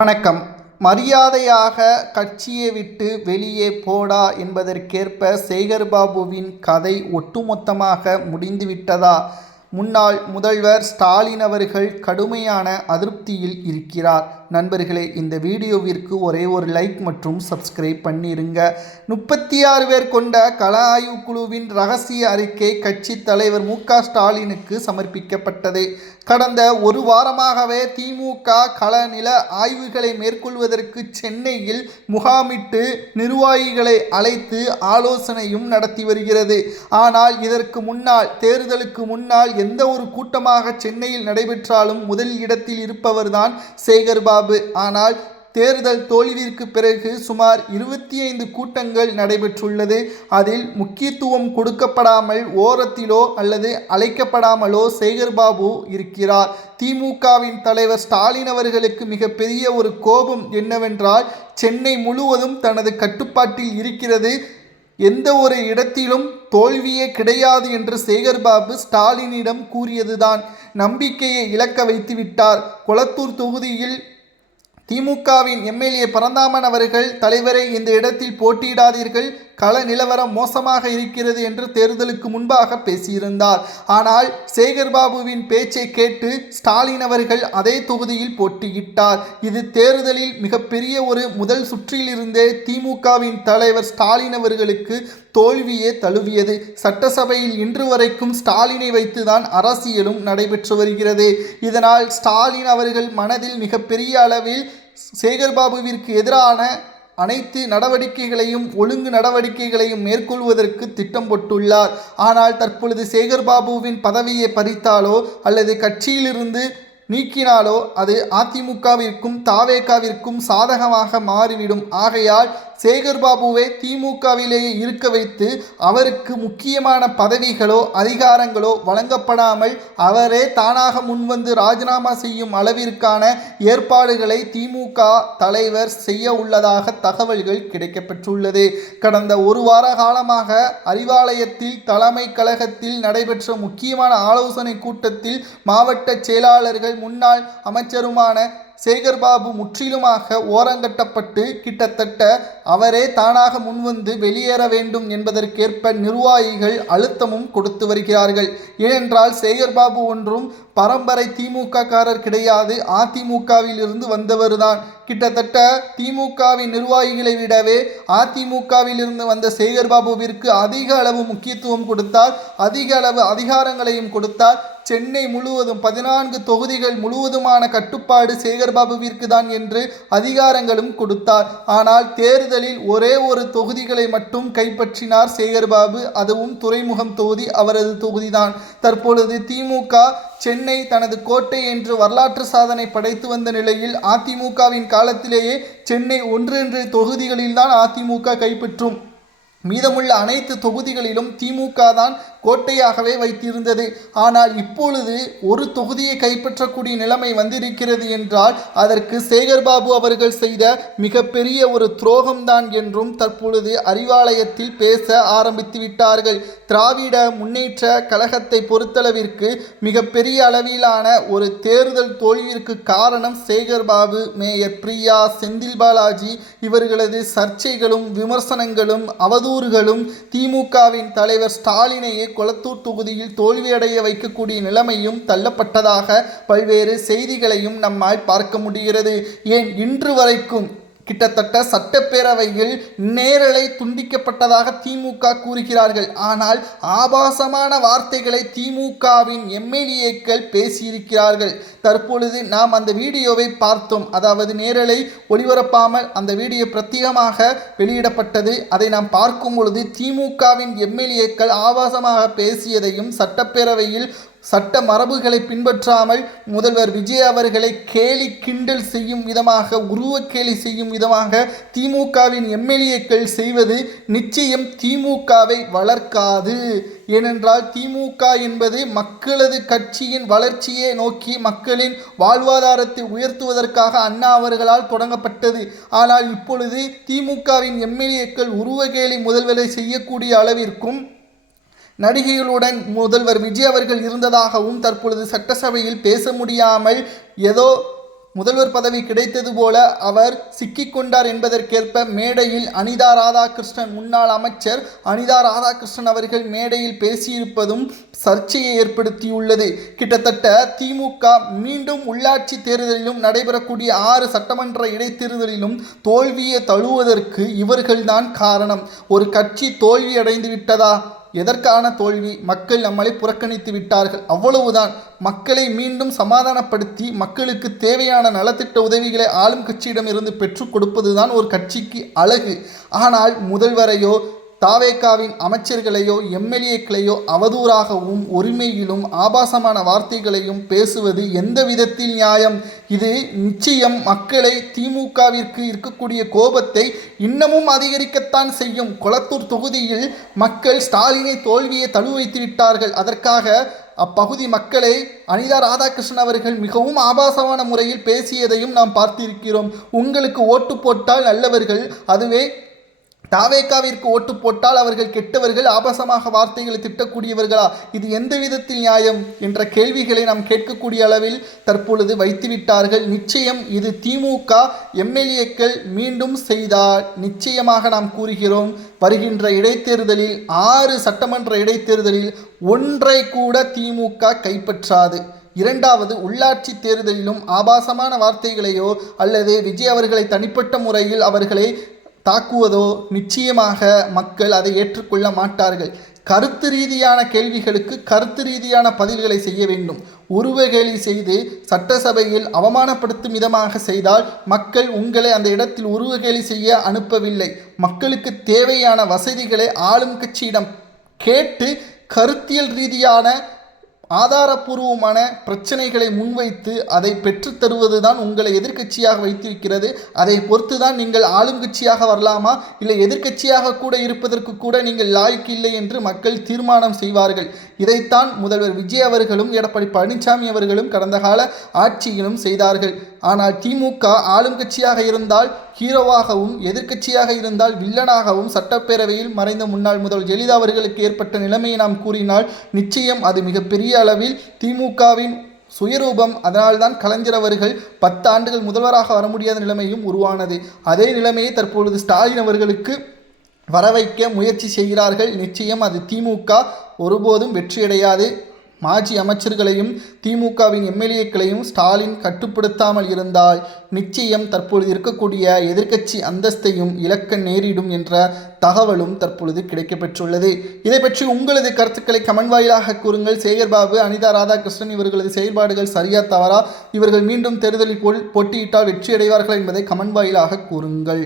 வணக்கம். மரியாதையாக கட்சியை விட்டு வெளியே போடா என்பதற்கேற்ப சேகர்பாபுவின் கதை ஒட்டுமொத்தமாக முடிந்துவிட்டதா? முன்னாள் முதல்வர் ஸ்டாலின் அவர்கள் கடுமையான அதிருப்தியில் இருக்கிறார். நண்பர்களே, இந்த வீடியோவிற்கு ஒரே ஒரு லைக் மற்றும் சப்ஸ்கிரைப் பண்ணிருங்க. 36 பேர் கொண்ட கள ஆய்வு குழுவின் ரகசிய அறிக்கை கட்சி தலைவர் மு.க. ஸ்டாலினுக்கு சமர்ப்பிக்கப்பட்டது. கடந்த ஒரு வாரமாகவே திமுக கள நில ஆய்வுகளை மேற்கொள்வதற்கு சென்னையில் முகாமிட்டு நிர்வாகிகளை அழைத்து ஆலோசனையும் நடத்தி வருகிறது. ஆனால் இதற்கு முன்னால், தேர்தலுக்கு முன்னால் எந்த ஒரு கூட்டமாக சென்னையில் நடைபெற்றாலும் முதல் இடத்தில் இருப்பவர்தான் சேகர்பாபு. ஆனால் தேர்தல் தோல்விற்கு பிறகு சுமார் 25 கூட்டங்கள் நடைபெற்றுள்ளது. அதில் முக்கியத்துவம் கொடுக்கப்படாமல் ஓரத்திலோ அல்லது அழைக்கப்படாமலோ சேகர்பாபு இருக்கிறார். திமுகவின் தலைவர் ஸ்டாலின் அவர்களுக்கு மிகப்பெரிய ஒரு கோபம் என்னவென்றால், சென்னை முழுவதும் தனது கட்டுப்பாட்டில் இருக்கிறது, எந்த ஒரு இடத்திலும் தோல்வியே கிடையாது என்று சேகர்பாபு ஸ்டாலினிடம் கூறியதுதான் நம்பிக்கையை இழக்க வைத்துவிட்டார். கொளத்தூர் தொகுதியில் திமுகவின் எம்எல்ஏ பரந்தாமன் அவர்கள், தலைவரை இந்த இடத்தில் போட்டியிடாதீர்கள், கள நிலவரம் மோசமாக இருக்கிறது என்று தேர்தலுக்கு முன்பாக பேசியிருந்தார். ஆனால் சேகர்பாபுவின் பேச்சை கேட்டு ஸ்டாலின் அவர்கள் அதே தொகுதியில் போட்டியிட்டார். இது தேர்தலில் மிகப்பெரிய ஒரு முதல் சுற்றிலிருந்தே திமுகவின் தலைவர் ஸ்டாலின் அவர்களுக்கு தோல்வியே தழுவியது. சட்டசபையில் இன்று வரைக்கும் ஸ்டாலினை வைத்துதான் அரசியலும் நடைபெற்று வருகிறது. இதனால் ஸ்டாலின் அவர்கள் மனதில் மிகப்பெரிய அளவில் சேகர்பாபுவிற்கு எதிரான அனைத்து நடவடிக்கைகளையும், ஒழுங்கு நடவடிக்கைகளையும் மேற்கொள்வதற்கு திட்டம் போட்டுள்ளார். ஆனால் தற்பொழுது சேகர்பாபுவின் பதவியை பறித்தாலோ அல்லது கட்சியிலிருந்து நீக்கினாலோ அது அதிமுகவிற்கும் தாவேகாவிற்கும் சாதகமாக மாறிவிடும். ஆகையால் சேகர்பாபுவை திமுகவிலேயே இருக்க வைத்து அவருக்கு முக்கியமான பதவிகளோ அதிகாரங்களோ வழங்கப்படாமல் அவரே தானாக முன்வந்து ராஜினாமா செய்யும் அளவிற்கான ஏற்பாடுகளை திமுக தலைவர் செய்ய உள்ளதாக தகவல்கள் கிடைக்கப்பெற்றுள்ளது. கடந்த ஒரு வார காலமாக அறிவாலயத்தில் தலைமை கழகத்தில் நடைபெற்ற முக்கியமான ஆலோசனை கூட்டத்தில் மாவட்ட செயலாளர்கள், முன்னாள் அமைச்சருமான சேகர்பாபு முற்றிலுமாக ஓரங்கட்டப்பட்டு கிட்டத்தட்ட அவரே தானாக முன்வந்து வெளியேற வேண்டும் என்பதற்கேற்ப நிர்வாகிகள் அழுத்தமும் கொடுத்து வருகிறார்கள். ஏனென்றால் சேகர்பாபு ஒன்றும் பரம்பரை திமுக காரர் கிடையாது, அதிமுகவில் இருந்து வந்தவர்தான். கிட்டத்தட்ட திமுகவின் நிர்வாகிகளை விடவே அதிமுகவில் இருந்து வந்த சேகர்பாபுவிற்கு அதிக அளவு முக்கியத்துவம் கொடுத்தார், அதிக அளவு அதிகாரங்களையும் கொடுத்தார். சென்னை முழுவதும் 14 தொகுதிகள் முழுவதுமான கட்டுப்பாடு சேகர்பாபுவிற்கு தான் என்று அதிகாரங்களும் கொடுத்தார். ஆனால் தேர்தலில் ஒரே ஒரு தொகுதிகளை மட்டும் கைப்பற்றினார் சேகர்பாபு, அதுவும் துறைமுகம் தொகுதி அவரது தொகுதிதான். தற்பொழுது திமுக சென்னை தனது கோட்டை என்று வரலாற்று சாதனை படைத்து வந்த நிலையில் அதிமுகவின் காலத்திலேயே சென்னை 1-2 தொகுதிகளில்தான் அதிமுக கைப்பற்றும். மீதமுள்ள அனைத்து தொகுதிகளிலும் திமுக தான் கோட்டையாகவே வைத்திருந்தது. ஆனால் இப்பொழுது ஒரு தொகுதியை கைப்பற்றக்கூடிய நிலைமை வந்திருக்கிறது என்றால் அதற்கு சேகர்பாபு அவர்கள் செய்த மிகப்பெரிய ஒரு துரோகம்தான் என்றும் தற்பொழுது அறிவாலயத்தில் பேச ஆரம்பித்து விட்டார்கள். திராவிட முன்னேற்ற கழகத்தை பொறுத்தளவிற்கு மிகப்பெரிய அளவிலான ஒரு தேர்தல் தோல்விற்கு காரணம் சேகர்பாபு, மேயர் பிரியா, செந்தில் பாலாஜி இவர்களது சர்ச்சைகளும் விமர்சனங்களும் அவதூறுகளும் திமுகவின் தலைவர் ஸ்டாலினையே கொளத்தூர் தொகுதியில் தோல்வியடைய வைக்கக்கூடிய நிலைமையும் தள்ளப்பட்டதாக பல்வேறு செய்திகளையும் நம்மால் பார்க்க முடிகிறது. ஏன் இன்று வரைக்கும் கிட்டத்தட்ட சட்டப்பேரவையில் நேரலை துண்டிக்கப்பட்டதாக திமுக கூறுகிறார்கள். ஆனால் ஆபாசமான வார்த்தைகளை திமுகவின் எம்எல்ஏக்கள் பேசியிருக்கிறார்கள். தற்பொழுது நாம் அந்த வீடியோவை பார்த்தோம். அதாவது நேரலை ஒளிபரப்பாமல் அந்த வீடியோ பிரத்யேகமாக வெளியிடப்பட்டது. அதை நாம் பார்க்கும் பொழுது திமுகவின் எம்எல்ஏக்கள் ஆபாசமாக பேசியதையும், சட்டப்பேரவையில் சட்ட மரபுகளை பின்பற்றாமல் முதல்வர் விஜய் அவர்களை கேலி கிண்டல் செய்யும் விதமாக, உருவக்கேலி செய்யும் விதமாக திமுகவின் எம்எல்ஏக்கள் செய்வது நிச்சயம் திமுகவை வளர்க்காது. ஏனென்றால் திமுக என்பது மக்களது கட்சியின் வளர்ச்சியை நோக்கி மக்களின் வாழ்வாதாரத்தை உயர்த்துவதற்காக அண்ணா அவர்களால் தொடங்கப்பட்டது. ஆனால் இப்பொழுது திமுகவின் எம்எல்ஏக்கள் உருவகேலி முதல்வரை செய்யக்கூடிய அளவிற்கும் நடிகைகளுடன் முதல்வர் விஜய் அவர்கள் இருந்ததாகவும் தற்பொழுது சட்டசபையில் பேச முடியாமல் ஏதோ முதல்வர் பதவி கிடைத்தது போல அவர் சிக்கிக்கொண்டார் என்பதற்கேற்ப மேடையில் அனிதா ராதாகிருஷ்ணன், முன்னாள் அமைச்சர் அனிதா ராதாகிருஷ்ணன் அவர்கள் மேடையில் பேசியிருப்பதும் சர்ச்சையை ஏற்படுத்தியுள்ளது. கிட்டத்தட்ட திமுக மீண்டும் உள்ளாட்சி தேர்தலிலும் நடைபெறக்கூடிய 6 சட்டமன்ற இடைத்தேர்தலிலும் தோல்வியை தழுவதற்கு இவர்கள்தான் காரணம். ஒரு கட்சி தோல்வி அடைந்து விட்டதா? எதற்கான தோல்வி? மக்கள் நம்மளை புறக்கணித்து விட்டார்கள், அவ்வளவுதான். மக்களை மீண்டும் சமாதானப்படுத்தி மக்களுக்கு தேவையான நலத்திட்ட உதவிகளை ஆளும் கட்சியிடம் இருந்து பெற்றுக் கொடுப்பதுதான் ஒரு கட்சிக்கு அழகு. ஆனால் முதல்வரையோ தாவேகாவின் அமைச்சர்களையோ எம்எல்ஏக்களையோ அவதூறாகவும் உரிமையிலும் ஆபாசமான வார்த்தைகளையும் பேசுவது எந்த விதத்தில் நியாயம்? இது நிச்சயம் மக்களை திமுகவிற்கு இருக்கக்கூடிய கோபத்தை இன்னமும் அதிகரிக்கத்தான் செய்யும். கொளத்தூர் தொகுதியில் மக்கள் ஸ்டாலினை தோல்வியை தழுவ வைத்து விட்டார்கள். அதற்காக அப்பகுதி மக்களை அனிதா ராதாகிருஷ்ணன் அவர்கள் மிகவும் ஆபாசமான முறையில் பேசியதையும் நாம் பார்த்திருக்கிறோம். உங்களுக்கு ஓட்டு போட்டால் நல்லவர்கள், அதுவே தாவேகாவிற்கு ஓட்டு போட்டால் அவர்கள் கெட்டவர்கள், ஆபாசமாக வார்த்தைகளை திட்டக்கூடியவர்களா? இது எந்த விதத்தில் நியாயம் என்ற கேள்விகளை நாம் கேட்கக்கூடிய அளவில் தற்பொழுது வைத்துவிட்டார்கள். நிச்சயம் இது திமுக எம்எல்ஏக்கள் மீண்டும் செய்தால் நிச்சயமாக நாம் கூறுகிறோம், வருகின்ற இடைத்தேர்தலில் 6 சட்டமன்ற இடைத்தேர்தலில் ஒன்றை கூட திமுக கைப்பற்றாது. இரண்டாவது, உள்ளாட்சி தேர்தலிலும் ஆபாசமான வார்த்தைகளையோ அல்லது விஜய் அவர்களை தனிப்பட்ட முறையில் அவர்களை தாக்குவதோ நிச்சயமாக மக்கள் அதை ஏற்றுக்கொள்ள மாட்டார்கள். கருத்து ரீதியான கேள்விகளுக்கு கருத்து ரீதியான பதில்களை செய்ய வேண்டும். உருவகேலி செய்து சட்டசபையில் அவமானப்படுத்தும் விதமாக செய்தால் மக்கள் உங்களை அந்த இடத்தில் உருவகேலி செய்ய அனுப்பவில்லை. மக்களுக்கு தேவையான வசதிகளை ஆளும் கட்சியிடம் கேட்டு கருத்தியல் ரீதியான ஆதாரபூர்வமான பிரச்சனைகளை முன்வைத்து அதை பெற்றுத்தருவதுதான் உங்களை எதிர்க்கட்சியாக வைத்திருக்கிறது. அதை பொறுத்துதான் நீங்கள் ஆளும் கட்சியாக வரலாமா, இல்லை எதிர்க்கட்சியாக கூட இருப்பதற்கு கூட நீங்கள் லாய்க்கு இல்லை என்று மக்கள் தீர்மானம் செய்வார்கள். இதைத்தான் முதல்வர் விஜய் அவர்களும் எடப்பாடி பழனிசாமி அவர்களும் கடந்த கால ஆட்சியிலும் செய்தார்கள். ஆனால் திமுக ஆளும் கட்சியாக இருந்தால் ஹீரோவாகவும், எதிர்க்கட்சியாக இருந்தால் வில்லனாகவும் சட்டப்பேரவையில் மறைந்த முன்னாள் முதல்வர் ஜெயலலிதா அவர்களுக்கு ஏற்பட்ட நிலைமையை நாம் கூறினால் நிச்சயம் அது மிகப்பெரிய அளவில் திமுகவின் சுயரூபம். அதனால்தான் கலைஞர் அவர்கள் 10 ஆண்டுகள் முதல்வராக வர முடியாத நிலைமையும் உருவானது. அதே நிலைமையை தற்பொழுது ஸ்டாலின் அவர்களுக்கு வரவைக்க முயற்சி செய்கிறார்கள். நிச்சயம் அது திமுக ஒருபோதும் வெற்றியடையாது. மாஜி அமைச்சர்களையும் திமுகவின் எம்எல்ஏக்களையும் ஸ்டாலின் கட்டுப்படுத்தாமல் இருந்தால் நிச்சயம் தற்பொழுது இருக்கக்கூடிய எதிர்க்கட்சி அந்தஸ்தையும் இழக்க நேரிடும் என்ற தகவலும் தற்பொழுது கிடைக்கப்பெற்றுள்ளது. இதை பற்றி உங்களது கருத்துக்களை கமெண்ட் வாயிலாக கூறுங்கள். சேகர்பாபு, அனிதா ராதாகிருஷ்ணன் இவர்களது செயல்பாடுகள் சரியா தவறா? இவர்கள் மீண்டும் தேர்தலில் போட்டியிட்டால் வெற்றியடைவார்கள் என்பதை கமெண்ட் வாயிலாக கூறுங்கள்.